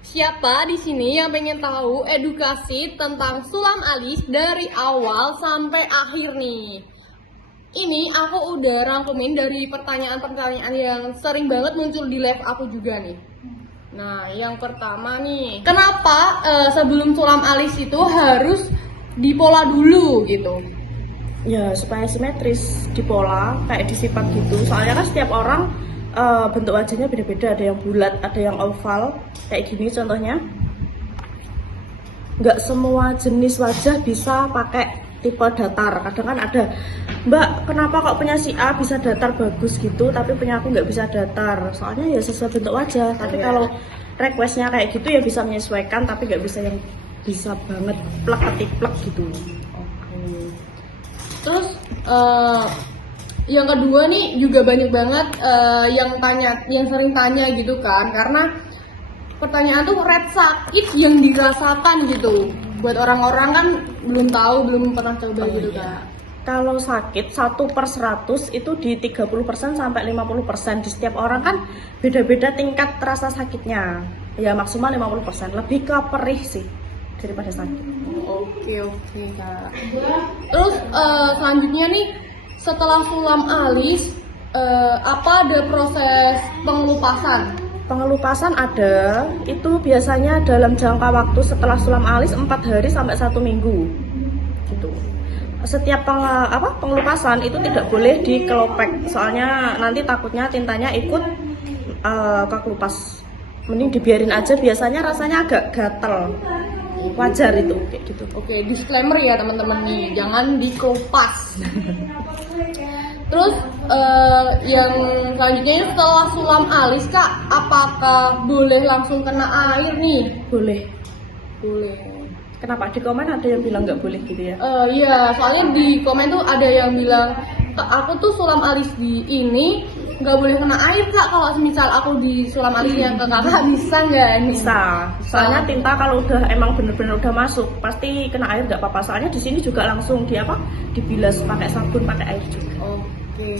Siapa di sini yang pengen tahu edukasi tentang sulam alis dari awal sampai akhir nih? Ini aku udah rangkumin dari pertanyaan-pertanyaan yang sering banget muncul di live aku juga nih. Nah, yang pertama nih, kenapa sebelum sulam alis itu harus dipola dulu gitu? Ya supaya simetris di pola kayak disipat gitu. Soalnya kan setiap orang bentuk wajahnya beda-beda, ada yang bulat, ada yang oval kayak gini contohnya. Nggak semua jenis wajah bisa pakai tipe datar. Kadang kan ada, Mbak, kenapa kok punya si A bisa datar bagus gitu, tapi punya aku nggak bisa datar. Soalnya ya sesuai bentuk wajah. Tapi kalau requestnya kayak gitu ya bisa menyesuaikan, tapi nggak bisa yang bisa banget plek ketiplek gitu. Terus yang kedua nih juga banyak banget yang sering tanya gitu kan, karena pertanyaan tuh red sakit yang dirasakan gitu. Buat orang-orang kan belum tahu, belum pernah coba gitu kan. Kalau sakit 1/100 itu di 30% sampai 50%. Di setiap orang kan beda-beda tingkat rasa sakitnya. Ya maksimal 50%. Lebih ke perih sih daripada sakit. Oke Kak. Terus selanjutnya nih, setelah sulam alis apa ada proses pengelupasan? Pengelupasan ada, itu biasanya dalam jangka waktu setelah sulam alis 4 hari sampai 1 minggu gitu. Setiap pengelupasan itu tidak boleh dikelopek, soalnya nanti takutnya tintanya ikut kekelupas. Mending dibiarin aja, biasanya rasanya agak gatel, wajar itu kayak gitu. Oke, disclaimer ya teman-teman nih, jangan dikelupas. Terus yang selanjutnya setelah sulam alis Kak, apakah boleh langsung kena air nih? Boleh. Boleh. Kenapa? Di komen ada yang bilang nggak boleh gitu ya? Iya, soalnya di komen tuh ada yang bilang, aku tuh sulam alis di ini nggak boleh kena air Kak, kalau misal aku di sulam alisnya ke kakak bisa nggak nih? Bisa. Soalnya tinta kalau udah emang bener-bener udah masuk pasti kena air nggak apa-apa. Soalnya di sini juga langsung dibilas pakai sabun, pakai air juga. Oke,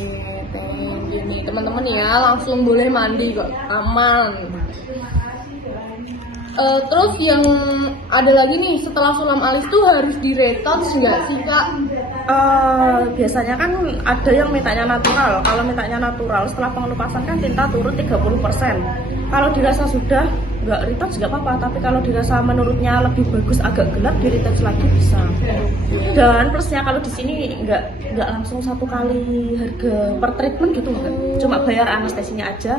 gini teman-teman ya, langsung boleh mandi kok, aman. Terus yang ada lagi nih, setelah sulam alis tuh harus di-retouch nggak sih Kak? Biasanya kan ada yang mintanya natural. Kalau mintanya natural setelah pengelupasan kan tinta turun 30%. Kalau dirasa sudah nggak retouch nggak apa-apa, tapi kalau dirasa menurutnya lebih bagus agak gelap, di retouch lagi bisa. Dan plusnya kalau di sini nggak langsung satu kali harga per treatment gitu, enggak. Cuma bayar anestesinya aja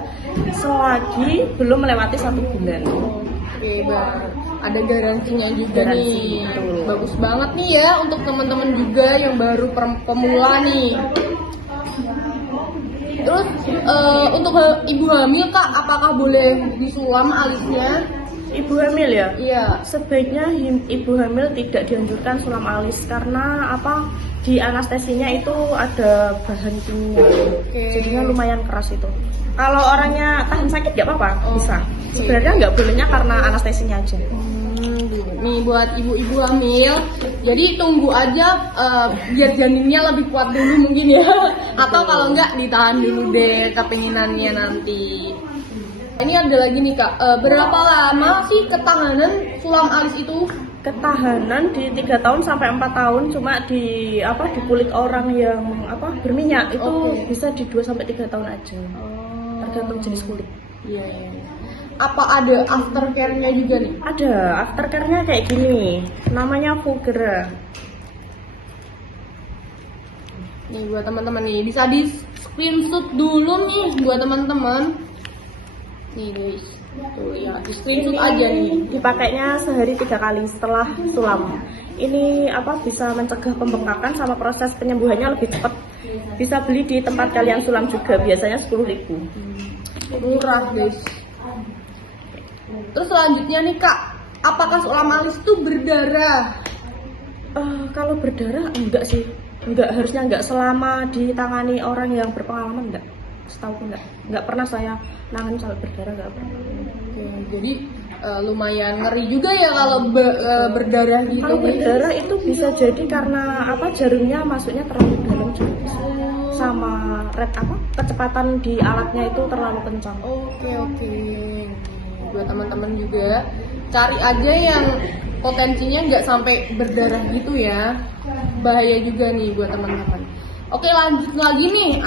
selagi belum melewati 1 bulan. Oke, ada garansinya juga nih. Betul. Bagus banget nih ya untuk teman-teman juga yang baru pemula nih. Terus untuk ibu hamil Kak, apakah boleh disulam alisnya? Ibu hamil ya? Iya. Sebaiknya ibu hamil tidak dianjurkan sulam alis karena di anestesinya itu ada bahan kimia. Jadinya lumayan keras itu. Kalau orangnya tahan sakit nggak apa-apa, bisa. Sebenarnya nggak bolehnya karena anestesinya aja. Nih buat ibu-ibu hamil, jadi tunggu aja biar janinnya lebih kuat dulu mungkin ya. Atau kalau nggak ditahan dulu deh kepinginannya nanti. Ini ada lagi nih Kak, berapa lama sih ketahanan sulam alis itu? Ketahanan di 3 tahun sampai 4 tahun, cuma di kulit orang yang berminyak itu bisa di 2 sampai 3 tahun aja. Tergantung jenis kulit. Iya. Apa ada aftercare-nya juga nih? Ada, aftercare-nya kayak gini. Namanya Vulgera. Nih buat teman-teman nih, bisa di screenshot dulu nih buat teman-teman. Nih guys, tuh ya, di screenshot aja nih. Dipakainya sehari 3 kali setelah sulam. Ini bisa mencegah pembengkakan sama proses penyembuhannya lebih cepat. Bisa beli di tempat kalian sulam juga, biasanya 10.000. Murah guys. Terus selanjutnya nih Kak, apakah sulam alis itu berdarah? Kalau berdarah enggak sih, harusnya enggak selama ditangani orang yang berpengalaman, enggak. Setahu enggak pernah saya nangani sampai berdarah, enggak pernah. Oke, jadi lumayan ngeri juga ya kalau berdarah gitu. Kalau berdarah itu bisa jadi karena jarumnya masuknya terlalu dalam juga. Sama kecepatan di alatnya itu terlalu kencang. Oke. buat teman-teman juga cari aja yang potensinya nggak sampai berdarah gitu ya, bahaya juga nih buat teman-teman. Oke, lanjut lagi nih,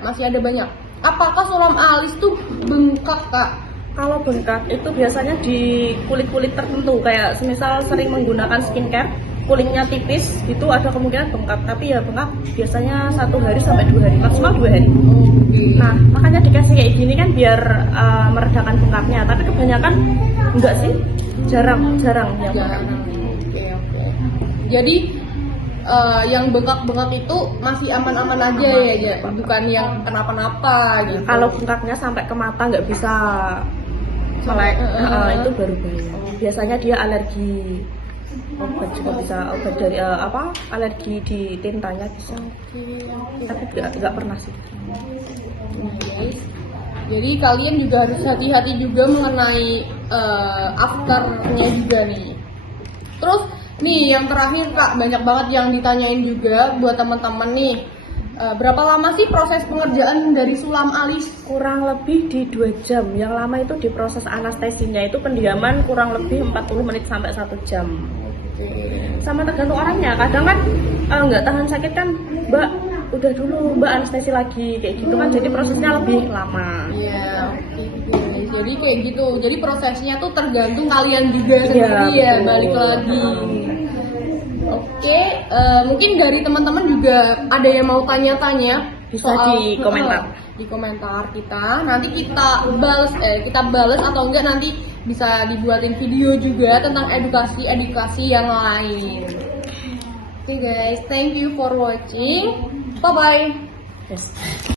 masih ada banyak. Apakah sulam alis tuh bengkak, Kak? Kalau bengkak itu biasanya di kulit-kulit tertentu, kayak semisal sering menggunakan skincare, kulitnya tipis, itu ada kemungkinan bengkak. Tapi ya bengkak biasanya 1 hari sampai 2 hari, maksimal 2 hari. Oke. Nah, makanya dikasih kayak gini kan biar meredakan bengkaknya. Tapi kebanyakan enggak sih, jarang yang bengkak. Oke. Jadi yang bengkak-bengkak itu masih aman-aman aja ya, bukan yang kenapa-napa gitu. Kalau bengkaknya sampai ke mata nggak bisa melek, itu baru bahaya. Biasanya dia alergi obat juga bisa, obat dari alergi di tintanya bisa. Tapi nggak pernah sih. Guys, jadi kalian juga harus hati-hati juga mengenai afternya juga nih. Terus nih yang terakhir Kak, banyak banget yang ditanyain juga buat teman-teman nih. Berapa lama sih proses pengerjaan dari sulam alis? Kurang lebih di 2 jam. Yang lama itu di proses anestesinya, itu pendiaman kurang lebih 40 menit sampai 1 jam. Sama tergantung orangnya. Kadang kan nggak tahan sakit kan, Mbak udah dulu Mbak anestesi lagi kayak gitu kan, jadi prosesnya lebih lama. Iya, oke. Jadi kayak gitu. Jadi prosesnya tuh tergantung kalian juga sendiri ya, balik lagi. Oke, mungkin dari teman-teman juga ada yang mau tanya-tanya, Bisa di komentar. Di komentar kita. Nanti kita balas atau enggak nanti bisa dibuatin video juga tentang edukasi yang lain. Oke guys, thank you for watching. Bye bye. Yes.